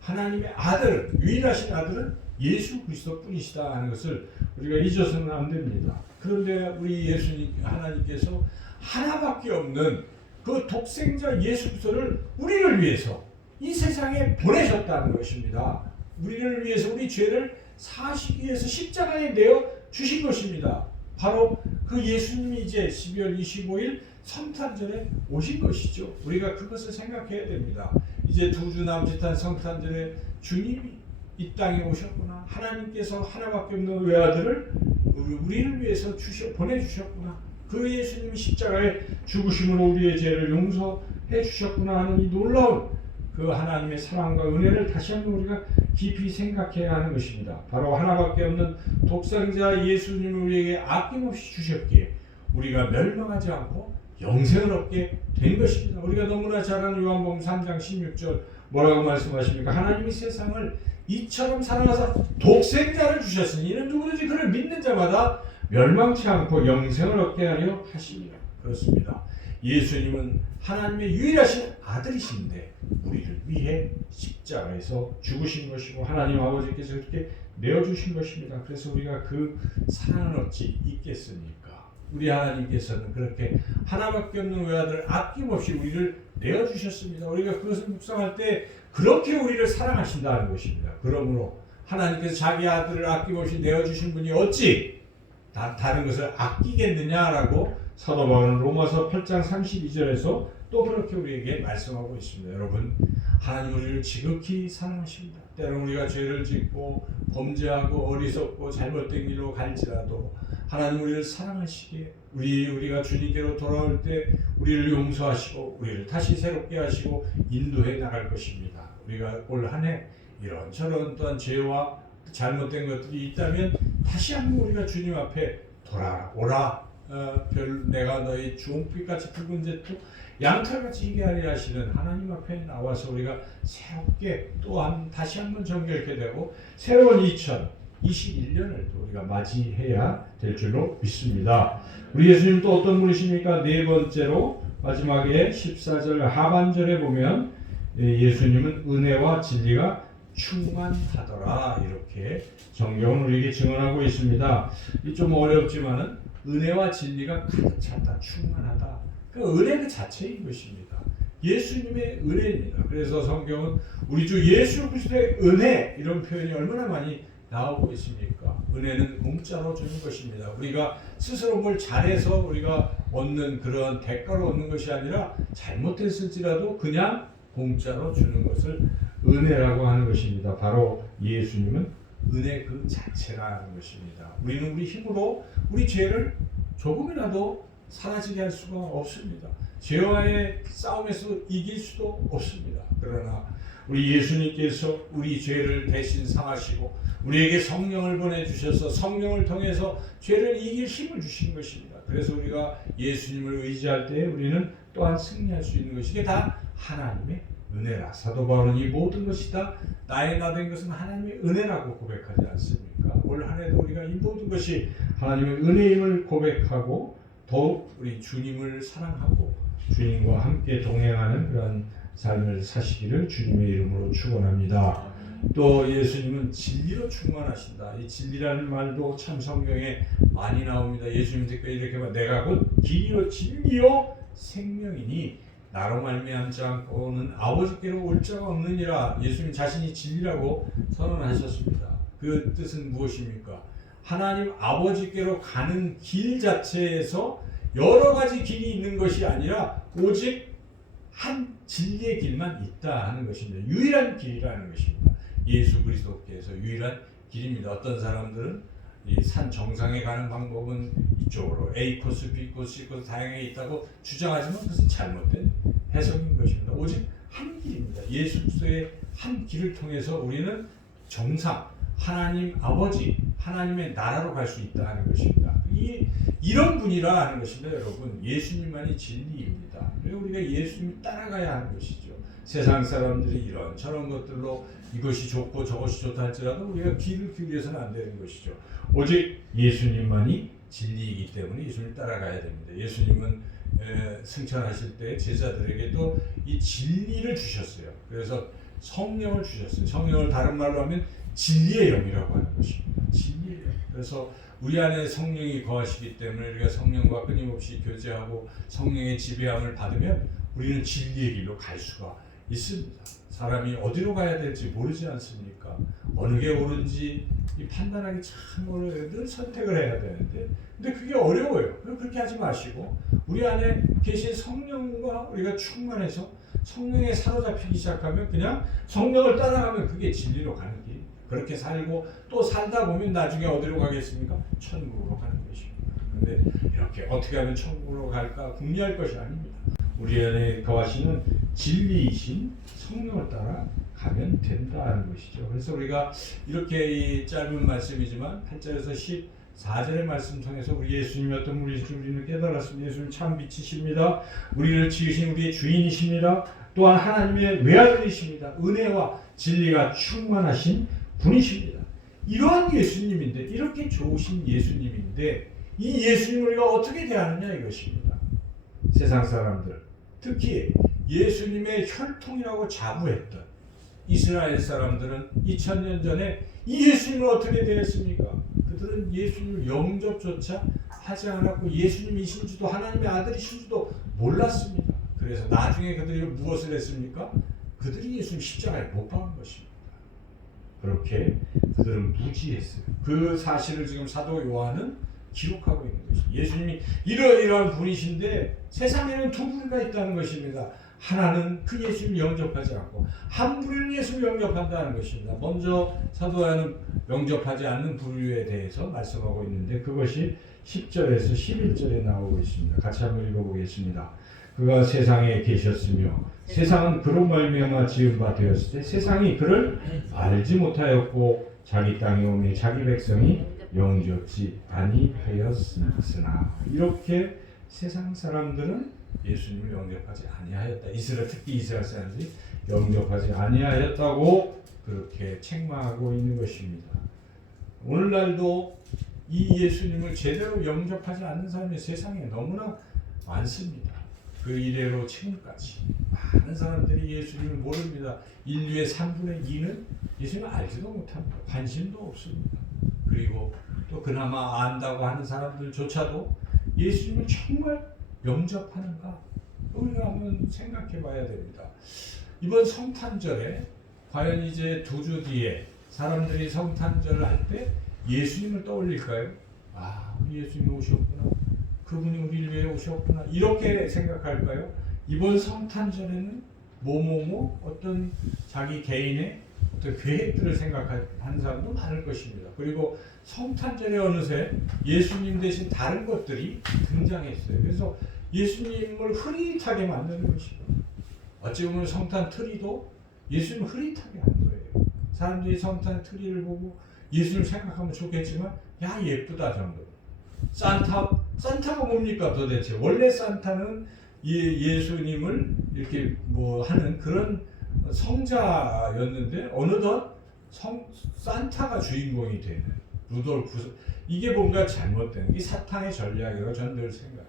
하나님의 아들, 유일하신 아들은 예수 그리스도뿐이시다 하는 것을 우리가 잊어서는 안 됩니다. 그런데 우리 예수님 하나님께서 하나밖에 없는 그 독생자 예수 그리스도를 우리를 위해서 이 세상에 보내셨다는 것입니다. 우리를 위해서 우리 죄를 사하시기 위해서 십자가에 내어 주신 것입니다. 바로 그 예수님이 이제 12월 25일 성탄절에 오신 것이죠. 우리가 그것을 생각해야 됩니다. 이제 두 주 남짓한 성탄절에 주님이 이 땅에 오셨구나. 하나님께서 하나밖에 없는 외아들을 우리를 위해서 보내주셨구나. 그 예수님이 십자가에 죽으심으로 우리의 죄를 용서해 주셨구나 하는 이 놀라운 그 하나님의 사랑과 은혜를 다시 한번 우리가 깊이 생각해야 하는 것입니다. 바로 하나밖에 없는 독생자 예수님을 우리에게 아낌없이 주셨기에 우리가 멸망하지 않고 영생을 얻게 된 것입니다. 우리가 너무나 잘 아는 요한복음 3장 16절 뭐라고 말씀하십니까? 하나님이 세상을 이처럼 사랑하사 독생자를 주셨으니 이는 누구든지 그를 믿는 자마다 멸망치 않고 영생을 얻게 하려 하십니다. 그렇습니다. 예수님은 하나님의 유일하신 아들이신데 우리를 위해 십자가에서 죽으신 것이고 하나님 아버지께서 그렇게 내어주신 것입니다. 그래서 우리가 그 사랑을 어찌 잊겠습니까? 우리 하나님께서는 그렇게 하나밖에 없는 외아들 아낌없이 우리를 내어주셨습니다. 우리가 그것을 묵상할 때 그렇게 우리를 사랑하신다는 것입니다. 그러므로 하나님께서 자기 아들을 아낌없이 내어주신 분이 어찌 다른 것을 아끼겠느냐라고 사도 바울은 로마서 8장 32절에서 또 그렇게 우리에게 말씀하고 있습니다. 여러분, 하나님 우리를 지극히 사랑하십니다. 때로는 우리가 죄를 짓고 범죄하고 어리석고 잘못된 길로 갈지라도 하나님 우리를 사랑하시기에 우리가 주님께로 돌아올 때 우리를 용서하시고 우리를 다시 새롭게 하시고 인도해 나갈 것입니다. 우리가 올 한 해 이런저런 또한 죄와 잘못된 것들이 있다면 다시 한번 우리가 주님 앞에 돌아오라. 내가 너희 주홍빛같이 붉은 zet도 양털같이 희게 하리 하시는 하나님 앞에 나와서 우리가 새롭게 또한 다시 한번 정결케 되고 새로운 2021년을 또 우리가 맞이해야 될 줄로 믿습니다. 우리 예수님 또 어떤 분이십니까? 네 번째로 마지막에 14절 하반절에 보면 예수님은 은혜와 진리가 충만하더라 이렇게 성경은 우리에게 증언하고 있습니다. 이 좀 어렵지만은 은혜와 진리가 가득 찼다, 충만하다. 그 은혜 그 자체인 것입니다. 예수님의 은혜입니다. 그래서 성경은 우리 주 예수 그리스도의 은혜 이런 표현이 얼마나 많이 나오고 있습니까? 은혜는 공짜로 주는 것입니다. 우리가 스스로 뭘 잘해서 우리가 얻는 그런 대가로 얻는 것이 아니라 잘못했을지라도 그냥 공짜로 주는 것을 은혜라고 하는 것입니다. 바로 예수님은 은혜 그 자체라는 것입니다. 우리는 우리 힘으로 우리 죄를 조금이라도 사라지게 할 수가 없습니다. 죄와의 싸움에서 이길 수도 없습니다. 그러나 우리 예수님께서 우리 죄를 대신 상하시고 우리에게 성령을 보내주셔서 성령을 통해서 죄를 이길 힘을 주신 것입니다. 그래서 우리가 예수님을 의지할 때 우리는 또한 승리할 수 있는 것이 이게 다 하나님의 은혜라. 사도 바울은 이 모든 것이 다 나의 나 된 것은 하나님의 은혜라고 고백하지 않습니까? 올 한 해도 우리가 이 모든 것이 하나님의 은혜임을 고백하고 더욱 우리 주님을 사랑하고 주님과 함께 동행하는 그런 삶을 사시기를 주님의 이름으로 축원합니다. 또 예수님은 진리로 충만하신다. 이 진리라는 말도 참 성경에 많이 나옵니다. 예수님께서 이렇게 말, 내가 곧 길이요 진리요 생명이니 나로 말미암지 않고는 아버지께로 올 자가 없느니라. 예수님 자신이 진리라고 선언하셨습니다. 그 뜻은 무엇입니까? 하나님 아버지께로 가는 길 자체에서 여러 가지 길이 있는 것이 아니라 오직 한 진리의 길만 있다 하는 것입니다. 유일한 길이라는 것입니다. 예수 그리스도께서 유일한 길입니다. 어떤 사람들은 이 산 정상에 가는 방법은 이쪽으로 A 코스, B 코스, C 코스 다양하게 있다고 주장하지만 그것은 잘못된 해석인 것입니다. 오직 한 길입니다. 예수 그리스도의 한 길을 통해서 우리는 정상, 하나님 아버지, 하나님의 나라로 갈 수 있다 하는 것입니다. 이런 분이라 하는 것입니다. 여러분, 예수님만이 진리입니다. 그리고 우리가 예수님 따라가야 하는 것이죠. 세상 사람들이 이런 저런 것들로 이것이 좋고 저것이 좋다 할지라도 우리가 귀를 기울여서는 안 되는 것이죠. 오직 예수님만이 진리이기 때문에 예수님을 따라가야 됩니다. 예수님은 승천하실 때 제자들에게도 이 진리를 주셨어요. 그래서 성령을 주셨어요. 성령을 다른 말로 하면 진리의 영이라고 하는 것입니다. 진리의 영. 그래서 우리 안에 성령이 거하시기 때문에 우리가 성령과 끊임없이 교제하고 성령의 지배함을 받으면 우리는 진리의 길로 갈 수가 있습니다. 사람이 어디로 가야 될지 모르지 않습니까? 어느 게 옳은지 이 판단하기 참 어려워요. 늘 선택을 해야 되는데 근데 그게 어려워요. 그렇게 하지 마시고 우리 안에 계신 성령과 우리가 충만해서 성령에 사로잡히기 시작하면 그냥 성령을 따라가면 그게 진리로 가는 길. 그렇게 살고 또 살다 보면 나중에 어디로 가겠습니까? 천국으로 가는 것입니다. 근데 이렇게 어떻게 하면 천국으로 갈까 궁리할 것이 아닙니다. 우리 안에 거하시는 진리이신 성령을 따라 가면 된다는 것이죠. 그래서 우리가 이렇게 이 짧은 말씀이지만 8절에서 14절의 말씀 통해서 우리 예수님이 어떤 분이신지 우리는 깨달았습니다. 예수님 참 빛이십니다. 우리를 지으신 우리의 주인이십니다. 또한 하나님의 외아들이십니다. 은혜와 진리가 충만하신 분이십니다. 이러한 예수님인데 이렇게 좋으신 예수님인데 이 예수님을 우리가 어떻게 대하느냐 이것입니다. 세상 사람들 특히 예수님의 혈통이라고 자부했던 이스라엘 사람들은 2000년 전에 이 예수님을 어떻게 대했습니까? 그들은 예수님을 영접조차 하지 않았고 예수님이신지도 하나님의 아들이신지도 몰랐습니다. 그래서 나중에 그들이 무엇을 했습니까? 그들이 예수님 십자가에 못 박은 것입니다. 그렇게 그들은 무지했어요. 그 사실을 지금 사도 요한은 기록하고 있는 것입니다. 예수님이 이러이러한 분이신데 세상에는 두 부류가 있다는 것입니다. 하나는 그 예수님을 영접하지 않고 한 부류는 예수님을 영접한다는 것입니다. 먼저 사도 요한은 영접하지 않는 부류에 대해서 말씀하고 있는데 그것이 10절에서 11절에 나오고 있습니다. 같이 한번 읽어보겠습니다. 그가 세상에 계셨으며 세상은 그로 말미암아 지은 바 되었을 때 세상이 그를 알지 못하였고 자기 땅에 오매 자기 백성이 영접지 아니하였으나 이렇게 세상 사람들은 예수님을 영접하지 아니하였다. 특히 이스라엘 사람들이 영접하지 아니하였다고 그렇게 책망하고 있는 것입니다. 오늘날도 이 예수님을 제대로 영접하지 않는 사람이 세상에 너무나 많습니다. 그 이래로 지금까지 많은 사람들이 예수님을 모릅니다. 인류의 3분의 2는 예수님을 알지도 못합니다. 관심도 없습니다. 그리고 또 그나마 안다고 하는 사람들조차도 예수님을 정말 영접하는가? 우리가 한번 생각해 봐야 됩니다. 이번 성탄절에 과연 이제 2주 뒤에 사람들이 성탄절을 할 때 예수님을 떠올릴까요? 아, 우리 예수님이 오셨구나. 그분이 우리를 위해 오셨구나. 이렇게 생각할까요? 이번 성탄절에는 어떤 자기 개인의 어떤 계획들을 생각하는 사람도 많을 것입니다. 그리고 성탄절에 어느새 예수님 대신 다른 것들이 등장했어요. 그래서 예수님을 흐릿하게 만드는 것입니다. 어찌 보면 성탄 트리도 예수님을 흐릿하게 하는 거예요. 사람들이 성탄 트리를 보고 예수님을 생각하면 좋겠지만 야 예쁘다 정도. 산타가 뭡니까 도대체? 원래 산타는 예수님을 이렇게 하는 그런 성자였는데 어느덧 산타가 주인공이 되는 루돌프. 이게 뭔가 잘못된 이 사탄의 전략이라고 저는 늘 생각해요.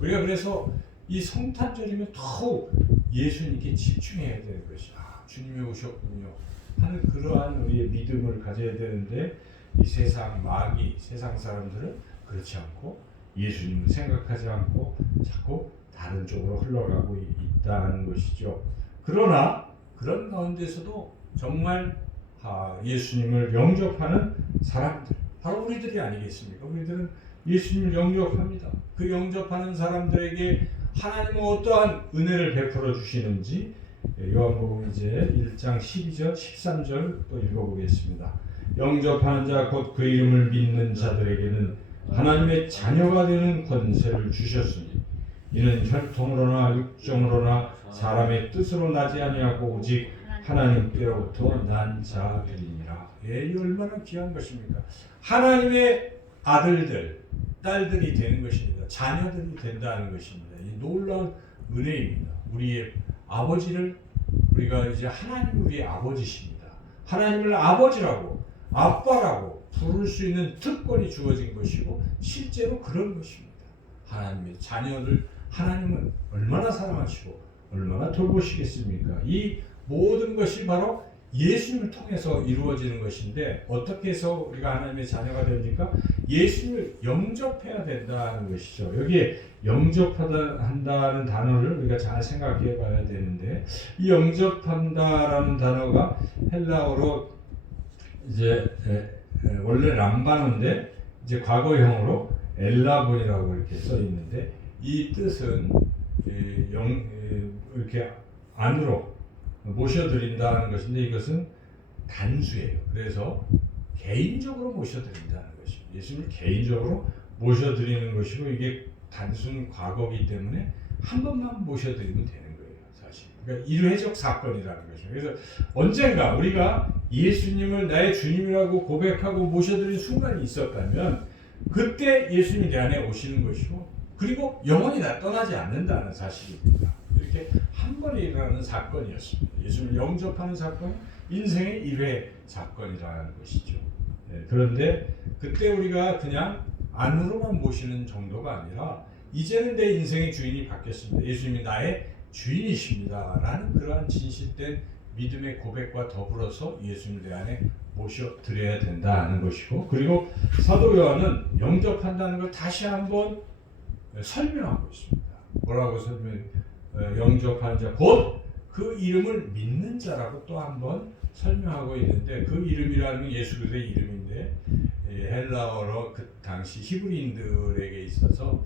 우리가 그래서 이 성탄절이면 더욱 예수님께 집중해야 되는 것이 주님이 오셨군요 하는 그러한 우리의 믿음을 가져야 되는데 이 세상 마귀, 세상 사람들은 그렇지 않고 예수님을 생각하지 않고 자꾸 다른 쪽으로 흘러가고 있다는 것이죠. 그러나 그런 가운데서도 정말 예수님을 영접하는 사람들 바로 우리들이 아니겠습니까? 우리들은 예수님을 영접합니다. 그 영접하는 사람들에게 하나님은 어떠한 은혜를 베풀어 주시는지 요한복음 이제 1장 12절 13절 또 읽어보겠습니다. 영접하는 자 곧 그 이름을 믿는 자들에게는 하나님의 자녀가 되는 권세를 주셨으니 이는 혈통으로나 육정으로나 사람의 뜻으로 나지 아니하고 오직 하나님께로부터 난 자들이니라. 이 얼마나 귀한 것입니까? 하나님의 아들들, 딸들이 되는 것입니다. 자녀들이 된다는 것입니다. 이 놀라운 은혜입니다. 우리의 아버지를 우리가 이제 하나님 우리의 아버지십니다. 하나님을 아버지라고 아빠라고 부를 수 있는 특권이 주어진 것이고 실제로 그런 것입니다. 하나님의 자녀를 하나님은 얼마나 사랑하시고 얼마나 돌보시겠습니까? 이 모든 것이 바로 예수님을 통해서 이루어지는 것인데 어떻게 해서 우리가 하나님의 자녀가 됩니까? 예수님을 영접해야 된다는 것이죠. 여기에 영접한다는 단어를 우리가 잘 생각해 봐야 되는데 이 영접한다라는 단어가 헬라어로 이제 원래 람바노인데 이제 과거형으로 엘라본이라고 이렇게 써 있는데 이 뜻은 이렇게 안으로 모셔드린다는 것인데 이것은 단수예요. 그래서 개인적으로 모셔드린다는 것입니다. 예수님을 개인적으로 모셔드리는 것이고 이게 단순 과거이기 때문에 한 번만 모셔드리면 되는 거예요. 사실. 그러니까 일회적 사건이라는 것이죠. 그래서 언젠가 우리가 예수님을 나의 주님이라고 고백하고 모셔드린 순간이 있었다면 그때 예수님이 내 안에 오시는 것이고 그리고 영원히 떠나지 않는다는 사실입니다. 이렇게 한 번에 일어나는 사건이었습니다. 예수님을 영접하는 사건은 인생의 일회 사건이라는 것이죠. 그런데 그때 우리가 그냥 안으로만 모시는 정도가 아니라 이제는 내 인생의 주인이 바뀌었습니다. 예수님이 나의 주인이십니다. 라는 그러한 진실된 믿음의 고백과 더불어서 예수님을 내 안에 모셔드려야 된다는 것이고 그리고 사도 요한은 영접한다는 걸 다시 한번 설명하고 있습니다. 뭐라고 영접하는 자, 곧 그 이름을 믿는 자라고 또 한번 설명하고 있는데 그 이름이라는 건 예수 그리스도의 이름인데 헬라어로 그 당시 히브리인들에게 있어서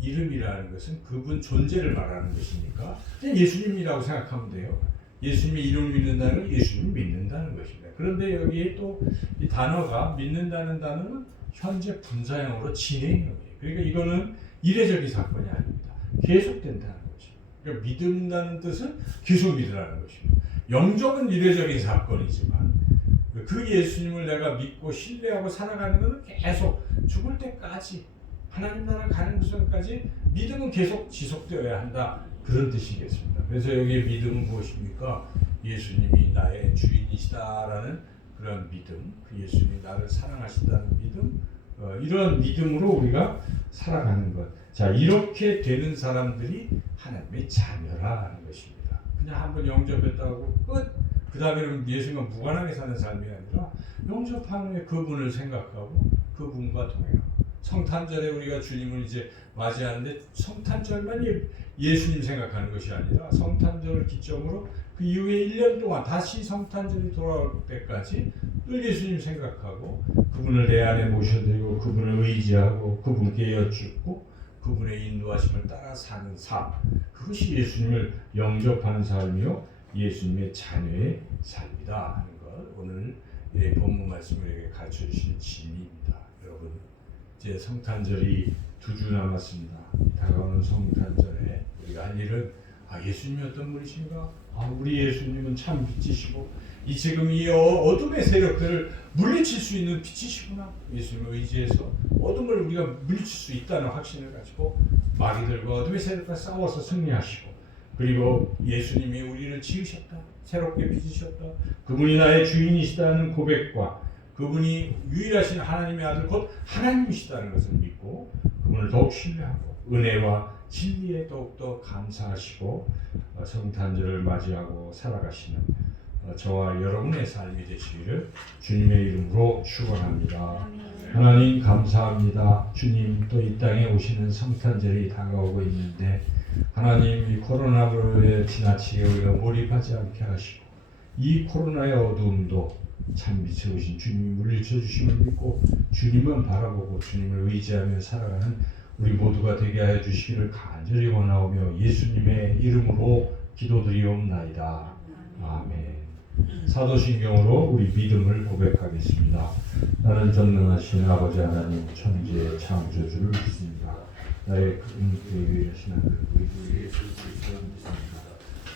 이름이라는 것은 그분 존재를 말하는 것이니까 그냥 예수님이라고 생각하면 돼요. 예수님의 이름을 믿는다는 건 예수님을 믿는다는 것입니다. 그런데 여기에 또 이 단어가 믿는다는 단어는 현재 분사형으로 진행형이에요. 그러니까 이거는 이례적인 사건이 아닙니다. 계속된다는 것입니다. 그러니까 믿는다는 뜻은 계속 믿으라는 것입니다. 영접은 이례적인 사건이지만 그 예수님을 내가 믿고 신뢰하고 살아가는 것은 계속 죽을 때까지 하나님 나라 가는 그 순간까지 믿음은 계속 지속되어야 한다. 그런 뜻이겠습니다. 그래서 여기에 믿음은 무엇입니까? 예수님이 나의 주인이시다라는 그런 믿음, 그 예수님이 나를 사랑하신다는 믿음, 이런 믿음으로 우리가 살아가는 것. 자, 이렇게 되는 사람들이 하나님의 자녀라는 것입니다. 그냥 한번 영접했다고 끝. 그 다음에는 예수님과 무관하게 사는 삶이 아니라 영접하는 후에 그분을 생각하고 그분과 동행하고 성탄절에 우리가 주님을 이제 맞이하는데 성탄절만 예수님 생각하는 것이 아니라 성탄절을 기점으로 그 이후에 1년 동안 다시 성탄절이 돌아올 때까지 늘 예수님 생각하고 그분을 내 안에 모셔드리고 그분을 의지하고 그분께 여쭙고 그분의 인도하심을 따라 사는 삶, 그것이 예수님을 영접하는 삶이요 예수님의 자녀의 삶이다 하는 것, 오늘 본문 말씀을 가르쳐 주신 진리입니다. 여러분, 이제 성탄절이 2주 남았습니다. 다가오는 성탄절에 우리가 할 일은 예수님이 어떤 분이신가? 우리 예수님은 참 빛이시고 지금 이 어둠의 세력들을 물리칠 수 있는 빛이시구나. 예수님을 의지해서 어둠을 우리가 물리칠 수 있다는 확신을 가지고 마귀들과 어둠의 세력과 싸워서 승리하시고 그리고 예수님이 우리를 지으셨다. 새롭게 빚으셨다. 그분이 나의 주인이시다는 고백과 그분이 유일하신 하나님의 아들 곧 하나님이시다는 것을 믿고 그분을 더욱 신뢰하고 은혜와 진리에 더욱더 감사하시고 성탄절을 맞이하고 살아가시는 저와 여러분의 삶이 되시기를 주님의 이름으로 축원합니다. 하나님 감사합니다. 주님 또 이 땅에 오시는 성탄절이 다가오고 있는데 하나님 이 코로나로 지나치게 우리가 몰입하지 않게 하시고 이 코로나의 어두움도 참 빛에 오신 주님이 물리쳐 주심을 믿고 주님만 바라보고 주님을 의지하며 살아가는 우리 모두가 되게 하여 주시기를 간절히 원하오며 예수님의 이름으로 기도드리옵나이다. 아멘. 사도신경으로 우리 믿음을 고백하겠습니다. 나는 전능하신 아버지 하나님 천지의 창조주를 믿습니다. 나의 유일하신 아들 우리 주 예수 그리스도를 믿습니다.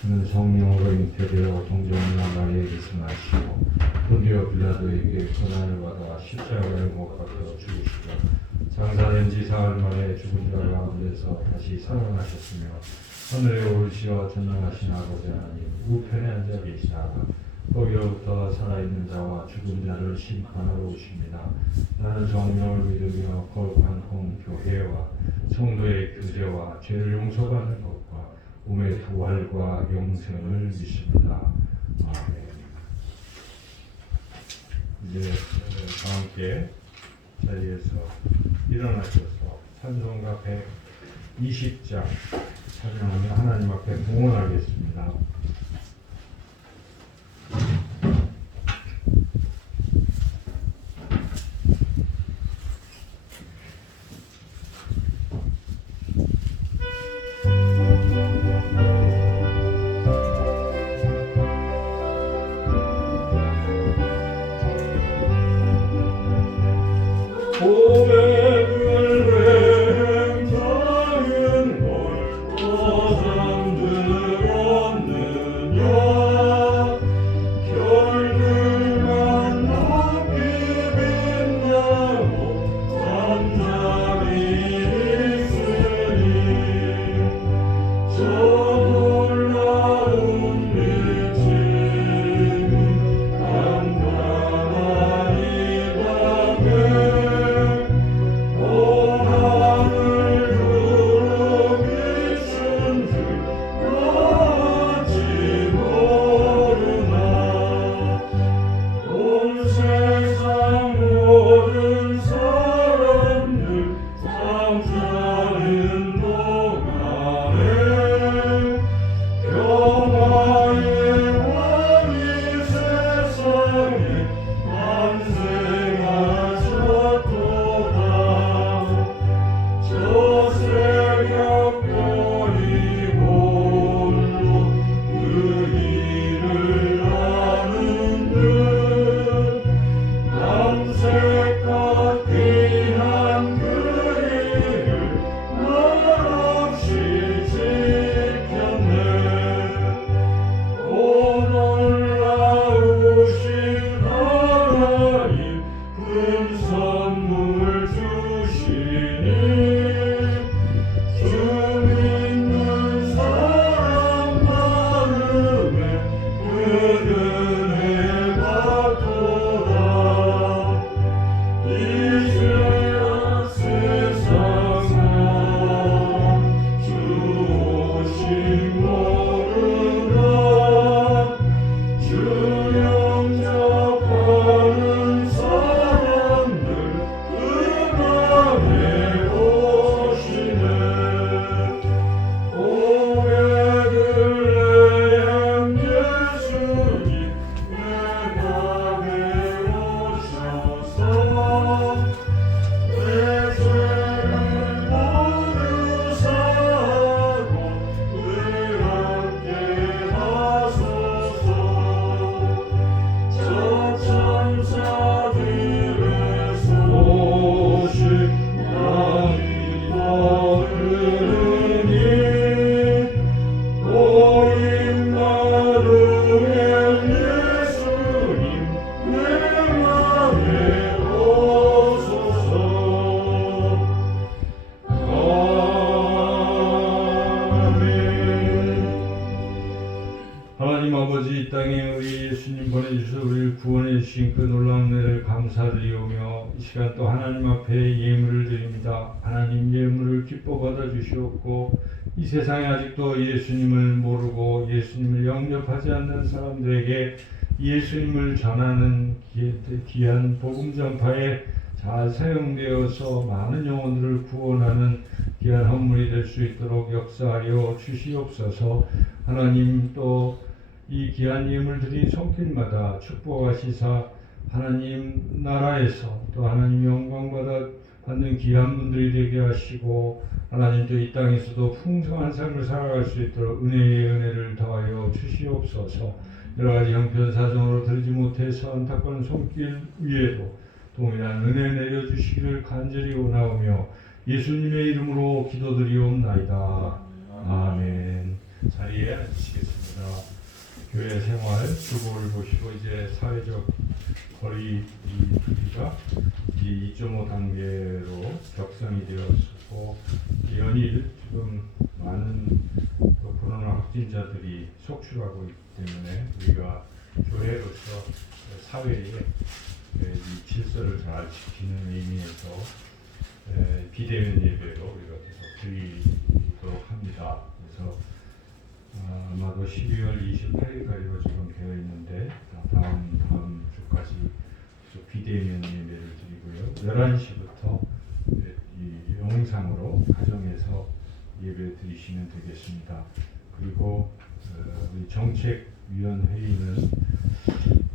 그는 성령으로 잉태되어 동정녀 마리아에게서 나시고 본디오 빌라도에게 고난을 받아 십자가에 못 박혀 죽으시고 장사된 지 사흘 만에 죽은 자 가운데서 다시 살아나셨으며 하늘에 오르시어 전능하신 아버지 하나님 우편에 앉아 계시다가 거기로부터 살아있는 자와 죽은 자를 심판하러 오십니다. 나는 성령을 믿으며 거룩한 공교회와 성도의 교제와 죄를 용서받는 것과 몸의 부활과 영생을 믿습니다. 아멘. 이제 다 함께 자리에서 일어나셔서 찬송가 120장 찬양하며 하나님 앞에 봉헌하겠습니다. 하나님 아버지, 이 땅에 우리 예수님 보내주셔서 우리를 구원해 주신 그 놀라운 은혜를 감사드리오며 이 시간 또 하나님 앞에 예물을 드립니다. 하나님 예물을 기뻐 받아주시옵고 이 세상에 아직도 예수님을 모르고 예수님을 영접하지 않는 사람들에게 예수님을 전하는 귀한 복음 전파에 잘 사용되어서 많은 영혼들을 구원하는 귀한 헌물이 될 수 있도록 역사하여 주시옵소서. 하나님 또 이 귀한 예물들이 손길마다 축복하시사 하나님 나라에서 또 하나님 영광 받는 귀한 분들이 되게 하시고 하나님 또 이 땅에서도 풍성한 삶을 살아갈 수 있도록 은혜의 은혜를 더하여 주시옵소서. 여러 가지 형편 사정으로 들지 못해서 안타까운 손길 위에도 동일한 은혜 내려주시기를 간절히 원하오며 예수님의 이름으로 기도드리옵나이다. 아멘. 자리에 앉으시겠습니다. 교회 생활 주보를 보시고 이제 사회적 거리두기가 이제 2.5 단계로 격상이 되었고 연일 지금 많은 코로나 확진자들이 속출하고 있기 때문에 우리가 교회로서 사회에 이 질서를 잘 지키는 의미에서 비대면 예배로 우리가 계속 드리도록 합니다. 그래서 아마도 12월 28일까지로 지금 되어 있는데 다음 주까지 계속 비대면 예배를 드리고요. 11시부터 이 영상으로 가정에서 예배 드리시면 되겠습니다. 그리고 우리 정책위원회의는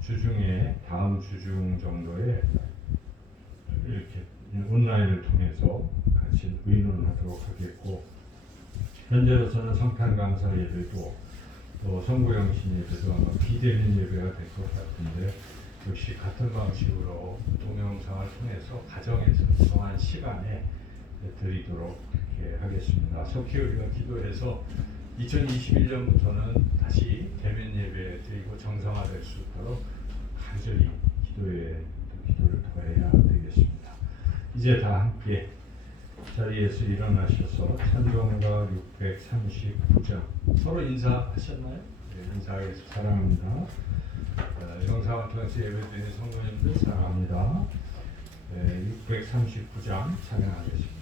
주중에 다음 주중 정도에 이렇게 온라인을 통해서 같이 의논하도록 하겠고, 현재로서는 성탄 강사 예배도 또 성구영신 예배도 아마 비대면 예배가 될 것 같은데, 역시 같은 방식으로 동영상을 통해서 가정에서 정한 시간에 드리도록 이렇게 하겠습니다. 속히 우리가 기도해서 2021년부터는 다시 대면 예배 드리고 정상화될 수 있도록 간절히 기도를 더해야 되겠습니다. 이제 다 함께 자리에서 일어나셔서 찬송가 639장 서로 인사하셨나요? 네, 인사해서 사랑합니다. 영상을 통해서 예배드리는 성도님들 사랑합니다. 639장 찬양하겠습니다.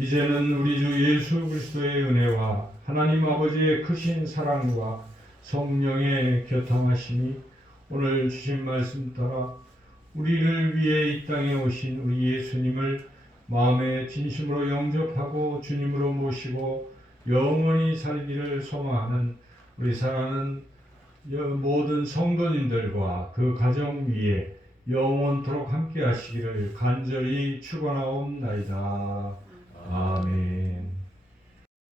이제는 우리 주 예수 그리스도의 은혜와 하나님 아버지의 크신 사랑과 성령의 교통하심이 오늘 주신 말씀 따라 우리를 위해 이 땅에 오신 우리 예수님을 마음에 진심으로 영접하고 주님으로 모시고 영원히 살기를 소망하는 우리 사랑하는 모든 성도님들과 그 가정 위에 영원토록 함께 하시기를 간절히 축원하옵나이다. 아멘.